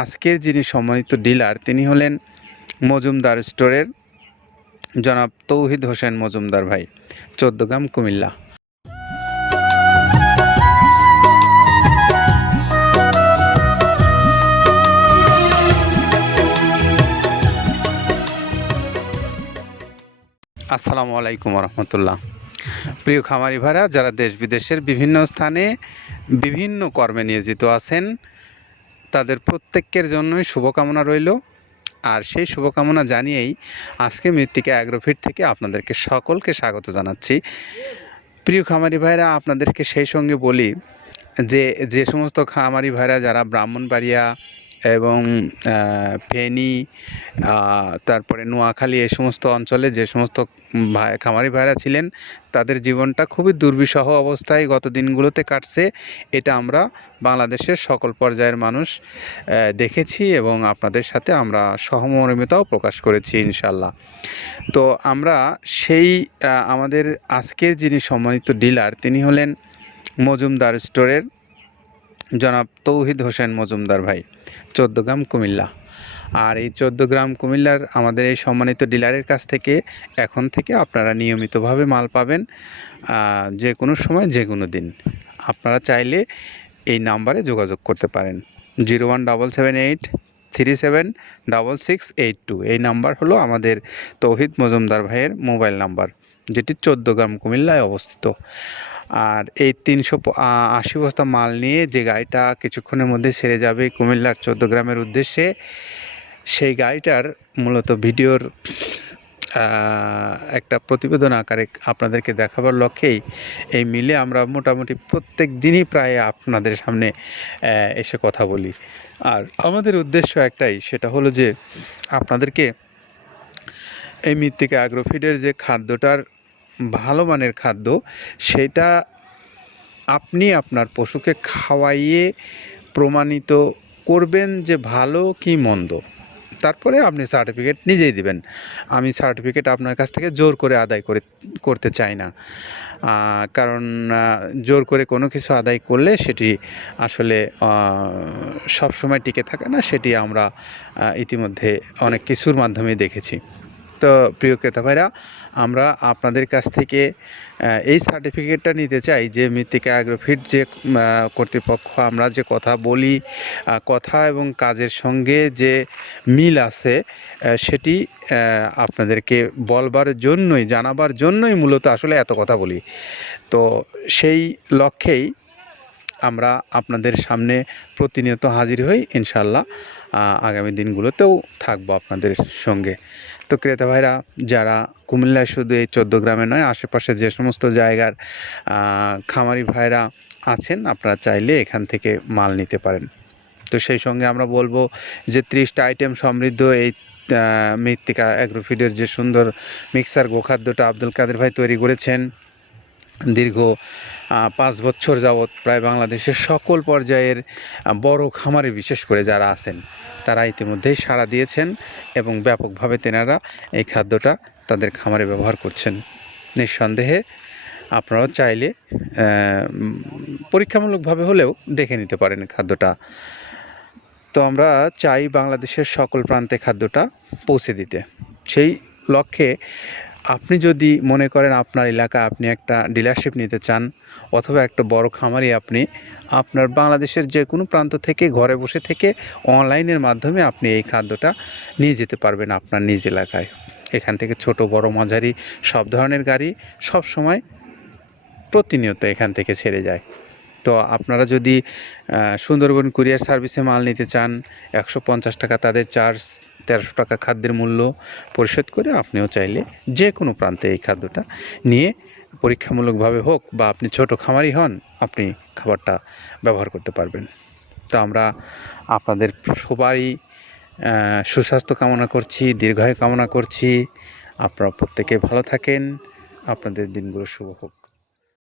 আজকের যিনি সম্মানিত ডিলার, তিনি হলেন মজুমদার স্টোরের জনাব তৌহিদ হোসেন মজুমদার ভাই চোদ্দগ্রাম কুমিল্লা। আসসালামু আলাইকুম রহমতুল্লাহ প্রিয় খামারি ভাড়া যারা দেশ বিদেশের বিভিন্ন স্থানে বিভিন্ন কর্মে নিয়োজিত আছেন তাদের প্রত্যেকের জন্যই শুভকামনা রইল। আর সেই শুভকামনা জানিয়েই আজকে মৃত্তিকা অ্যাগ্রোফিট থেকে আপনাদেরকে সকলকে স্বাগত জানাচ্ছি। প্রিয় খামারি ভাইরা, আপনাদেরকে সেই সঙ্গে বলি যে যে সমস্ত খামারি ভাইরা যারা ব্রাহ্মণবাড়িয়া এবং ফেনী তারপরে নোয়াখালী এই সমস্ত অঞ্চলে যে সমস্ত ভাই, খামারি ভাইরা ছিলেন, তাদের জীবনটা খুবই দুর্বিষহ অবস্থায় গত দিনগুলোতে কাটছে। এটা আমরা বাংলাদেশের সকল পর্যায়ের মানুষ দেখেছি এবং আপনাদের সাথে আমরা সহমর্মিতাও প্রকাশ করেছি ইনশাল্লাহ তো আমরা সেই আমাদের আজকের যিনি সম্মানিত ডিলার, তিনি হলেন মজুমদার স্টোরের জনাব তৌহিদ হোসেন মজুমদার ভাই চোদ্দগ্রাম কুমিল্লা। আর এই চোদ্দগ্রাম কুমিল্লার আমাদের এই সম্মানিত ডিলারের কাছ থেকে এখন থেকে আপনারা নিয়মিতভাবে মাল পাবেন যে কোনো সময়, যে কোনো দিন। আপনারা চাইলে এই নাম্বারে যোগাযোগ করতে পারেন। Zero one double seven eight three seven double six eight two. এই নাম্বার হলো আমাদের তৌহিদ মজুমদার ভাইয়ের মোবাইল নাম্বার, যেটি চোদ্দগ্রাম কুমিল্লায় অবস্থিত। আর এই তিনশো আশি বস্তা মাল নিয়ে যে গাড়িটা কিছুক্ষণের মধ্যে সেরে যাবে কুমিল্লার চোদ্দ গ্রামের উদ্দেশ্যে, সেই গাড়িটার মূলত ভিডিওর একটা প্রতিবেদন আকারে আপনাদেরকে দেখাবার লক্ষ্যেই এই মিলে আমরা মোটামুটি প্রত্যেক দিনই প্রায় আপনাদের সামনে এসে কথা বলি। আর আমাদের উদ্দেশ্য একটাই, সেটা হলো যে আপনাদেরকে এই মৃত্তিকা অ্যাগ্রোফিডের যে খাদ্যটার ভালো মানের খাদ্য, সেটা আপনি আপনার পশুকে খাওয়াইয়ে প্রমাণিত করবেন যে ভালো কি মন্দ। তারপরে আপনি সার্টিফিকেট নিজেই দিবেন। আমি সার্টিফিকেট আপনার কাছ থেকে জোর করে আদায় করে, করতে চাই না। কারণ জোর করে কোনো কিছু আদায় করলে সেটি আসলে সব সময় টিকে থাকে না। সেটি আমরা ইতিমধ্যে অনেক কিছুর মাধ্যমে দেখেছি। তো প্রিয় ক্রেতা ভাইরা, আমরা আপনাদের কাছ থেকে এই সার্টিফিকেটটা নিতে চাই যে মৃত্তিকা অ্যাগ্রোফিট যে কর্তৃপক্ষ আমরা যে কথা বলি কথা এবং কাজের সঙ্গে যে মিল আছে সেটি আপনাদেরকে বলবার জন্যই, জানাবার জন্যই মূলত আসলে এত কথা বলি। তো সেই লক্ষ্যেই আমরা আপনাদের সামনে প্রতিনিয়ত হাজির হই ইনশাল্লাহ আগামী দিনগুলোতেও থাকব আপনাদের সঙ্গে। তো ক্রেতা ভাইরা, যারা কুমিল্লায় শুধু এই চোদ্দ গ্রামে নয়, আশেপাশে যে সমস্ত জায়গার খামারি ভাইরা আছেন, আপনারা চাইলে এখান থেকে মাল নিতে পারেন। তো সেই সঙ্গে আমরা বলব যে ত্রিশটা আইটেম সমৃদ্ধ এই মৃত্তিকা অ্যাগ্রোফিডের যে সুন্দর মিক্সার গোখাদ্যটা আব্দুল কাদের ভাই তৈরি করেছেন, দীর্ঘ পাঁচ বছর যাবৎ প্রায় বাংলাদেশের সকল পর্যায়ের বড় খামারে বিশেষ করে যারা আছেন, তারা ইতিমধ্যেই সাড়া দিয়েছেন এবং ব্যাপকভাবে তেনারা এই খাদ্যটা তাদের খামারে ব্যবহার করছেন। নিঃসন্দেহে আপনারাও চাইলে পরীক্ষামূলকভাবে হলেও দেখে নিতে পারেন খাদ্যটা। তো আমরা চাই বাংলাদেশের সকল প্রান্তে খাদ্যটা পৌঁছে দিতে। সেই লক্ষ্যে আপনি যদি মনে করেন আপনার এলাকা আপনি একটা ডিলারশিপ নিতে চান অথবা একটা বড় খামারি আপনি, আপনার বাংলাদেশের যে কোনো প্রান্ত থেকে, ঘরে বসে থেকে অনলাইনের মাধ্যমে আপনি এই খাদ্যটা নিয়ে যেতে পারবেন আপনার নিজ এলাকায়। এখান থেকে ছোট, বড়, মাঝারি সব ধরনের গাড়ি সব সময় প্রতিনিয়ত এখান থেকে ছেড়ে যায়। তো আপনারা যদি সুন্দরবন কুরিয়ার সার্ভিসে মাল নিতে চান, একশো পঞ্চাশ টাকা তাদের চার্জ তেরোশো টাকা খাদ্যের মূল্য পরিশোধ করে আপনিও চাইলে যে কোনো প্রান্তে এই খাদ্যটা নিয়ে পরীক্ষামূলকভাবে হোক বা আপনি ছোট খামারি হন, আপনি খাবারটা ব্যবহার করতে পারবেন। তো আমরা আপনাদের সবারই সুস্বাস্থ্য কামনা করছি, দীর্ঘায়ু কামনা করছি। আপনারা প্রত্যেকে ভালো থাকেন। আপনাদের দিনগুলো শুভ হোক।